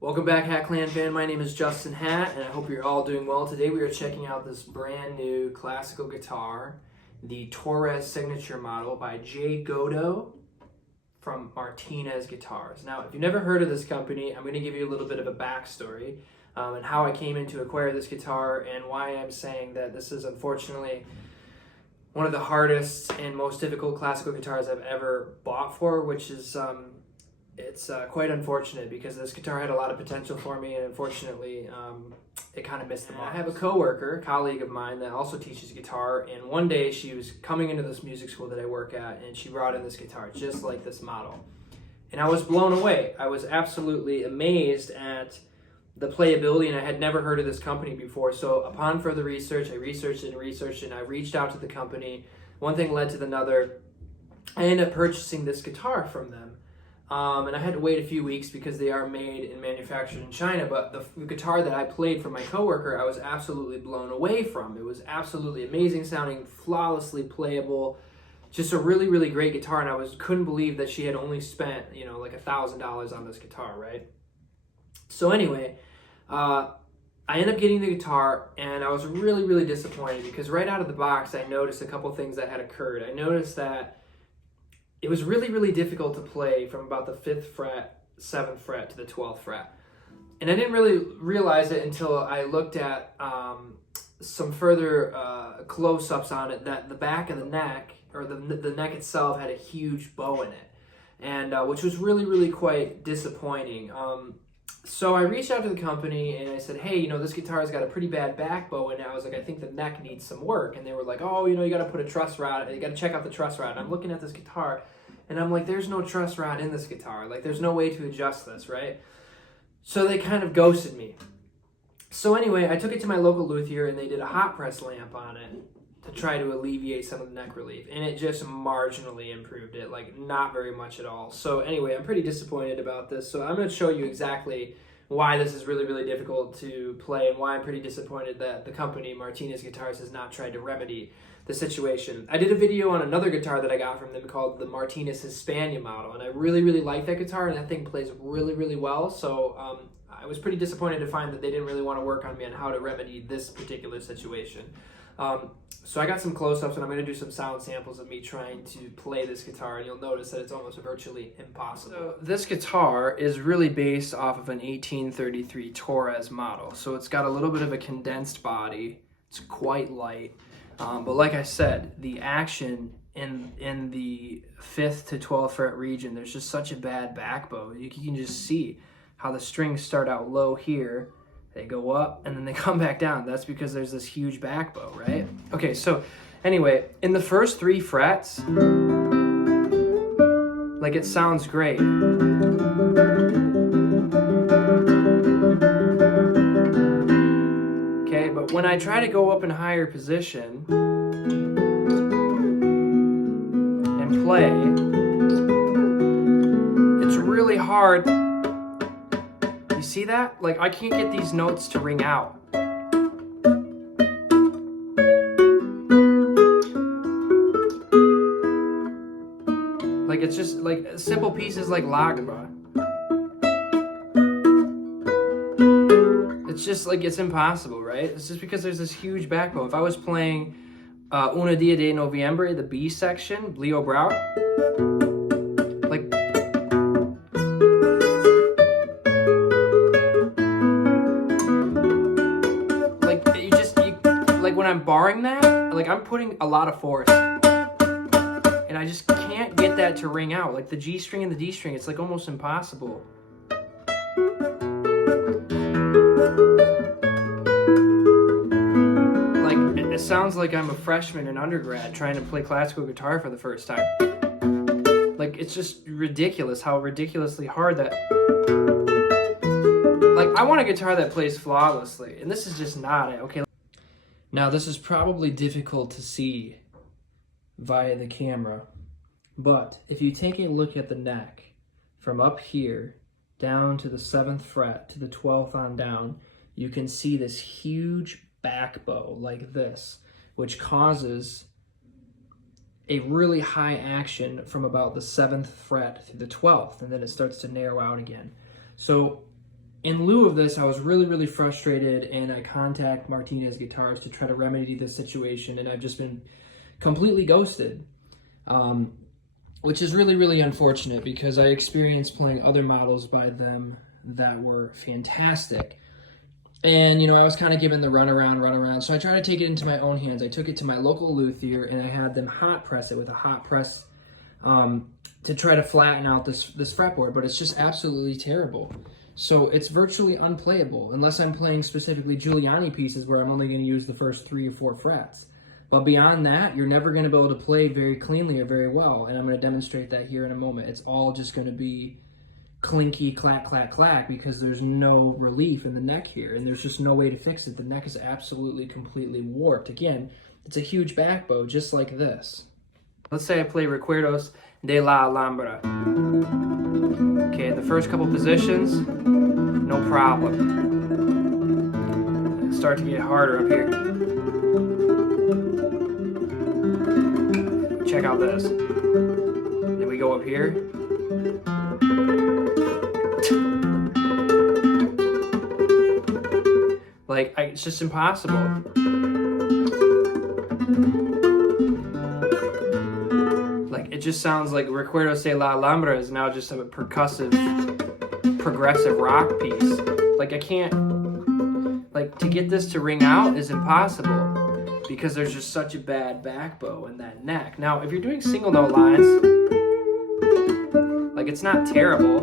Welcome back, Hatt Clan fan. My name is Justin Hatt, and I hope you're all doing well. Today we are checking out this brand new classical guitar, the Torres Signature Model by Godin from Martinez Guitars. Now, if you've never heard of this company, I'm going to give you a little bit of a backstory and how I came in to acquire this guitar and why I'm saying that this is unfortunately one of the hardest and most difficult classical guitars I've ever bought for, which is it's quite unfortunate because this guitar had a lot of potential for me, and unfortunately it kind of missed the mark. I have a coworker, colleague of mine that also teaches guitar, and one day she was coming into this music school that I work at, and she brought in this guitar just like this model. And I was blown away. I was absolutely amazed at the playability, and I had never heard of this company before. So upon further research, I researched and I reached out to the company. One thing led to another. I ended up purchasing this guitar from them. And I had to wait a few weeks because they are made and manufactured in China, but the guitar that I played for my coworker, I was absolutely blown away from. It was absolutely amazing sounding, flawlessly playable, just a really, really great guitar, and I couldn't believe that she had only spent, like $1,000 on this guitar, right? So anyway, I ended up getting the guitar, and I was really, really disappointed because right out of the box, I noticed a couple things that had occurred. I noticed that it was really, really difficult to play from about the 5th fret, 7th fret to the 12th fret. And I didn't really realize it until I looked at some further close-ups on it, that the back of the neck, or the neck itself, had a huge bow in it, and which was really, really quite disappointing. So I reached out to the company and I said, hey, this guitar's got a pretty bad back bow, and I was like, I think the neck needs some work. And they were like, oh, you got to put a truss rod, you got to check out the truss rod. And I'm looking at this guitar and I'm like, there's no truss rod in this guitar. Like, there's no way to adjust this, right? So they kind of ghosted me. So anyway, I took it to my local luthier and they did a hot press lamp on it to try to alleviate some of the neck relief. And it just marginally improved it, like not very much at all. So anyway, I'm pretty disappointed about this. So I'm going to show you exactly why this is really, really difficult to play and why I'm pretty disappointed that the company, Martinez Guitars, has not tried to remedy the situation. I did a video on another guitar that I got from them called the Martinez Hispania model, and I really, really like that guitar, and that thing plays really, really well. So I was pretty disappointed to find that they didn't really want to work on me on how to remedy this particular situation. So I got some close-ups, and I'm going to do some sound samples of me trying to play this guitar, and you'll notice that it's almost virtually impossible. So this guitar is really based off of an 1833 Torres model. So it's got a little bit of a condensed body. It's quite light. But like I said, the action in the 5th to 12th fret region, there's just such a bad back bow. You can just see how the strings start out low here, they go up, and then they come back down. That's because there's this huge back bow, right? Okay, so anyway, in the first 3 frets, like, it sounds great. Okay, but when I try to go up in higher position and play, it's really hard. You see that? Like, I can't get these notes to ring out. Like, it's just like simple pieces like Lagba. It's just like, it's impossible, right? It's just because there's this huge back bow. If I was playing Una Dia de Noviembre, the B section, Leo Brauer, when I'm barring that, like, I'm putting a lot of force, and I just can't get that to ring out. Like, the G string and the D string, it's like almost impossible. Like, it sounds like I'm a freshman in undergrad trying to play classical guitar for the first time. Like, it's just ridiculous how ridiculously hard that... Like, I want a guitar that plays flawlessly, and this is just not it, okay? Now, this is probably difficult to see via the camera, but if you take a look at the neck from up here down to the 7th fret to the 12th on down, you can see this huge back bow like this, which causes a really high action from about the 7th fret to the 12th, and then it starts to narrow out again. So in lieu of this, I was really frustrated, and I contacted Martinez Guitars to try to remedy this situation, and I've just been completely ghosted, which is really unfortunate because I experienced playing other models by them that were fantastic. And, you know, I was kind of given the runaround. So I tried to take it into my own hands. I took it to my local luthier, and I had them hot press it with a hot press to try to flatten out this fretboard, but it's just absolutely terrible. So it's virtually unplayable unless I'm playing specifically Giuliani pieces where I'm only going to use the first 3 or 4 frets. But beyond that, you're never going to be able to play very cleanly or very well, and I'm going to demonstrate that here in a moment. It's all just going to be clinky, clack, clack, clack, because there's no relief in the neck here, and there's just no way to fix it. The neck is absolutely, completely warped. Again, it's a huge back bow, just like this. Let's say I play Recuerdos de la Alhambra. Okay, the first couple positions, no problem. Start to get harder up here. Check out this. Then we go up here. Like, it's just impossible. Like, it just sounds like Recuerdos de la Alhambra is now just a percussive, progressive rock piece. Like, I can't, like, to get this to ring out is impossible because there's just such a bad back bow in that neck. Now, if you're doing single note lines, like, it's not terrible.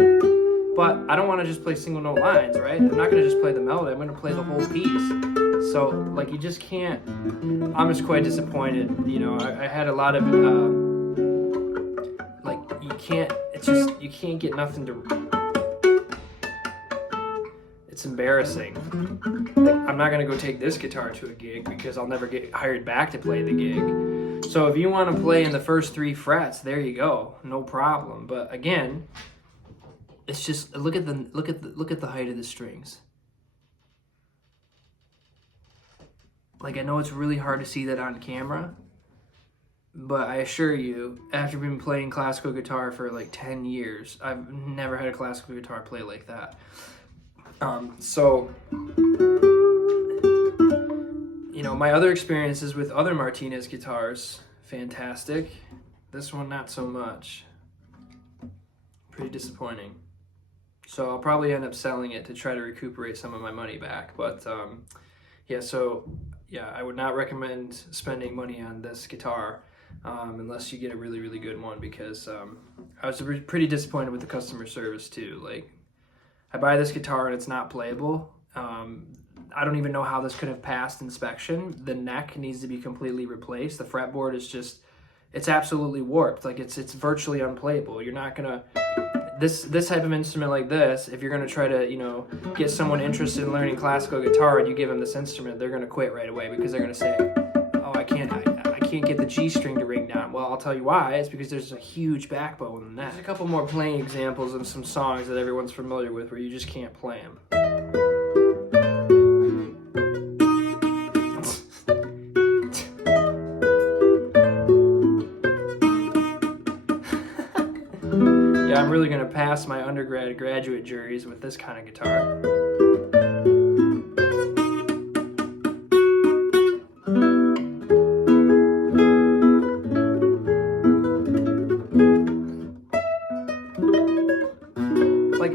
But I don't want to just play single note lines, right? I'm not going to just play the melody. I'm going to play the whole piece. So, like, you just can't. I'm just quite disappointed. You know, I had a lot of, like, you can't. It's just, you can't get nothing to. It's embarrassing. Like, I'm not going to go take this guitar to a gig because I'll never get hired back to play the gig. So if you want to play in the first 3 frets, there you go, no problem. But again, it's just look at the height of the strings. Like, I know it's really hard to see that on camera, but I assure you, after been playing classical guitar for like 10 years, I've never had a classical guitar play like that. So, you know, my other experiences with other Martinez guitars, fantastic. This one, not so much. Pretty disappointing. So I'll probably end up selling it to try to recuperate some of my money back. But yeah, so yeah, I would not recommend spending money on this guitar unless you get a really good one, because I was pretty disappointed with the customer service too. Like, I buy this guitar and it's not playable. I don't even know how this could have passed inspection. The neck needs to be completely replaced. The fretboard is just, it's absolutely warped. Like, it's virtually unplayable. You're not gonna, this type of instrument like this, if you're gonna try to, you know, get someone interested in learning classical guitar and you give them this instrument, they're gonna quit right away because they're gonna say, oh, I can't get the G string to ring down. Well, I'll tell you why. It's because there's a huge back bow in the neck. There's a couple more playing examples of some songs that everyone's familiar with where you just can't play them. Yeah, I'm really gonna pass my undergrad graduate juries with this kind of guitar.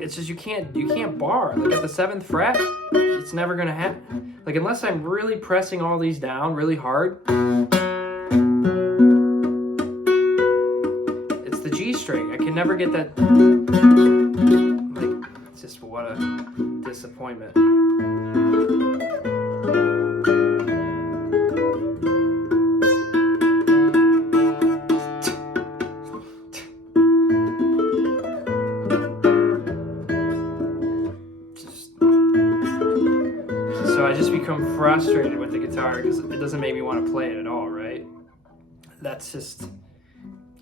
It's just you can't bar. Like, at the 7th fret, it's never gonna happen. Like, unless I'm really pressing all these down really hard, it's the G string. I can never get that. Like, it's just, what a disappointment. So I just become frustrated with the guitar because it doesn't make me want to play it at all, right? That's just,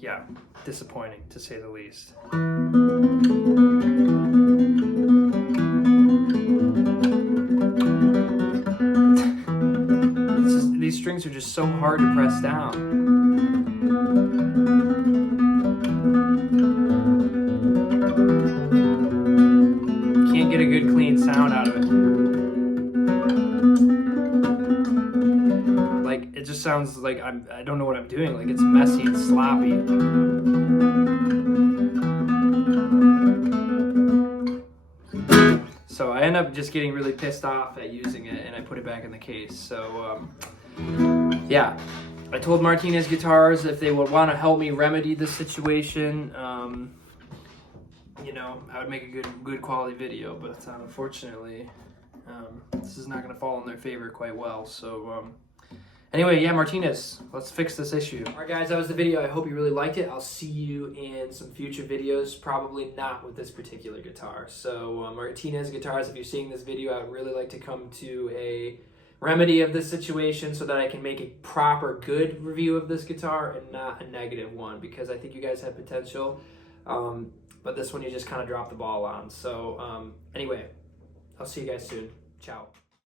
yeah, disappointing to say the least. It's just, these strings are just so hard to press down. Can't get a good clean any sound out of it. Like, it just sounds like I don't know what I'm doing. Like, it's messy and sloppy. So I end up just getting really pissed off at using it, and I put it back in the case. So yeah, I told Martinez Guitars if they would want to help me remedy this situation, you know, I would make a good quality video. But unfortunately, this is not going to fall in their favor quite well. So anyway, yeah, Martinez, let's fix this issue. All right, guys, that was the video. I hope you really liked it. I'll see you in some future videos, probably not with this particular guitar. So Martinez Guitars, if you're seeing this video, I would really like to come to a remedy of this situation so that I can make a proper good review of this guitar and not a negative one, because I think you guys have potential. But this one you just kind of dropped the ball on. So anyway, I'll see you guys soon. Ciao.